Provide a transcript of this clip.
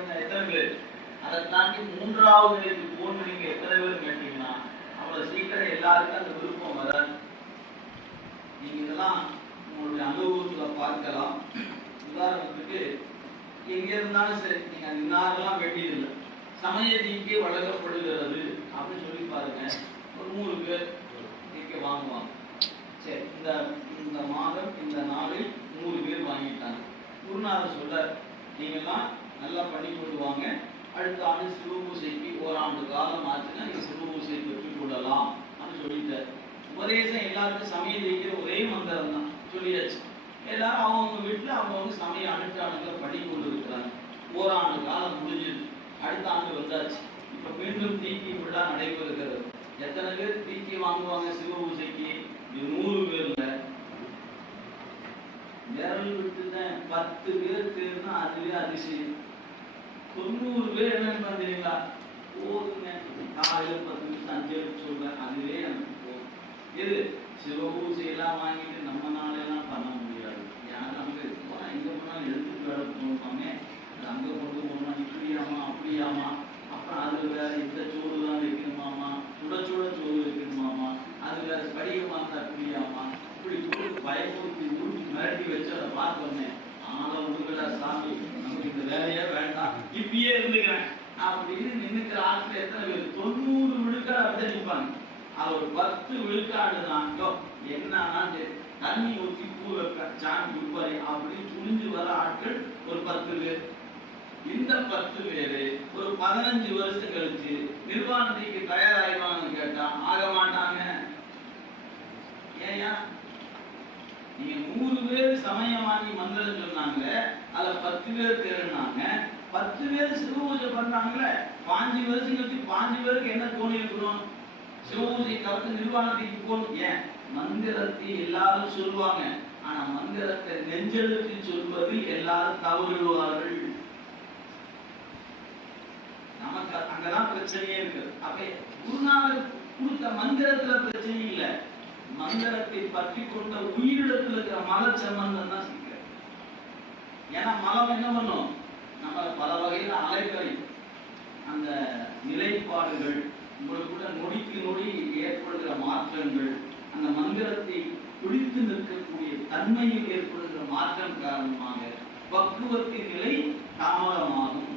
கேட்டவங்க எத்தனை பேர்? அதை தாண்டி மூன்றாவது நிலைக்கு போன்றீங்க எத்தனை பேர் கேட்டீங்கன்னா அவ்வளவு சீக்கிரம் எல்லாருக்கும் அந்த விருப்பம் வராது. நீங்க இதெல்லாம் உங்களுடைய அனுபவத்துல பார்க்கலாம். உதாரணத்துக்கு எங்க இருந்தாலும் சரி, நீங்க அந்த இன்னாரெல்லாம் வேண்டியதில்லை, சமய தீக்கை வழங்கப்படுகிறது அப்படின்னு சொல்லி பாருங்க. ஒரு 3 பேர் தீக்கை வாங்குவாங்க. சரி, இந்த மாதம் இந்த நாளில் 100 பேர் வாங்கிட்டாங்க. குருநாதர் சொல்றார், நீங்கெல்லாம் நல்லா பண்ணி கொள்வாங்க, அடுத்த ஆண்டு சிவபூசைக்கு ஓராண்டு காலம் ஆச்சுன்னா நீங்க சிவபூசை பெற்றுக் கொள்ளலாம் அப்படின்னு சொல்லிட்டார். உபதேசம் எல்லாருக்கும் சமய தீக்கிற ஒரே மந்திரம் தான் சொல்லியாச்சு. எல்லாரும் அவங்க வீட்டில் அவங்க சமய அனுஷ்டானங்களை பண்ணி கொண்டு இருக்கிறாங்க. ஓராண்டு காலம் முடிஞ்சது, அடுத்த ஆண்டு வந்தாச்சு. இப்ப மீண்டும் தீக்கி விழா நடைபெறுகிறது. எத்தனை பேர் தீக்கி வாங்குவாங்க சிவபூசைக்கு? 100 பேர்ல விரல் விட்டுதான் 10 பேர் தேர்னா அதுவே அதிசயம். 90 பேர் என்ன பண்ணுறீங்களா? போதுங்க, காலையில் 10 நிமிஷம் 5 நிமிஷம் சொல்றேன், அதுவே எனக்கு போதும். எது சிவபூசை எல்லாம் வாங்கிட்டு நம்ம நாளெல்லாம் பண்ண முடியாது. யாரும் அங்கே போனால் எங்கே போனாலும் எடுத்துட்டு வேலை போகணுமாமே, அது அங்கே கொண்டு போகணும், இப்படியாமா அப்படியாமா, அப்புறம் அது வேற இந்த சோறு தான் வைக்கணுமாமா, சுட சுட சோறு வைக்கணுமாமா, அது வேற படிகமாக அப்படியாமா, இப்படி போட்டு பயமுறுத்தி ஊட்டி மிரட்டி வச்சு அதை பார்த்தோன்னே ஆளை விடுங்களா சாமி, நமக்கு இந்த வேலையே வேண்டாம், இப்பயே இருந்துக்கிறேன் அப்படின்னு நின்றுக்கிற ஆட்கள் எத்தனை பேர்? 90 விழுக்காடு அப்படியே நிற்பாங்க. அது ஒரு 10 விழுக்காடு தான் என்னன்னா தண்ணி ஊற்றி பூ வைப்ப சாமி விற்பாரு அப்படின்னு துணிஞ்சு வர ஆட்கள் ஒரு 10 பேர். இந்த 10 பேரு ஒரு 15 வருஷம் கழிச்சு நிர்வாணத்துக்கு தயாராகிவாங்கன்னு கேட்டா ஆக மாட்டாங்க. ஏயா, நீங்க 100 பேர் சமயம் வாங்கி மந்திரம் சொன்னாங்க, அதுல 10 பேர் தேர்னாங்க, 10 பேர் சிவபூஜை பண்ணாங்களே, 5 வருஷம் கழிச்சு 5 பேருக்கு என்ன தோணி இருக்கணும்? சிவபூஜை கலந்து நிர்வாணத்துக்கு போகணும். ஏன்? மந்திரத்தை எல்லாரும் சொல்லுவாங்க, ஆனா மந்திரத்தை நெஞ்செழுத்தி சொல்வது எல்லாரும் தவறுவார்கள். நமக்கு அங்கதான் பிரச்சனையே இருக்கு. அப்ப குருநாதர் கொடுத்த மந்திரத்துல பிரச்சனை இல்லை, மந்திரத்தை பற்றி கொண்ட உயிரிடத்துல இருக்கிற மல சம்பந்தம் தான் சிக்க. ஏன்னா மலம் என்ன பண்ணும்? நம்ம பல வகையில அலைக்கறி அந்த நிலைப்பாடுகள், உங்களுக்குள்ள நொடிக்கு நொடி ஏற்படுகிற மாற்றங்கள், அந்த மந்திரத்தை பிடித்து நிற்கக்கூடிய தன்மையில் ஏற்படுகிற மாற்றம் காரணமாக பக்குவத்தின் நிலை தாமதமாகும்.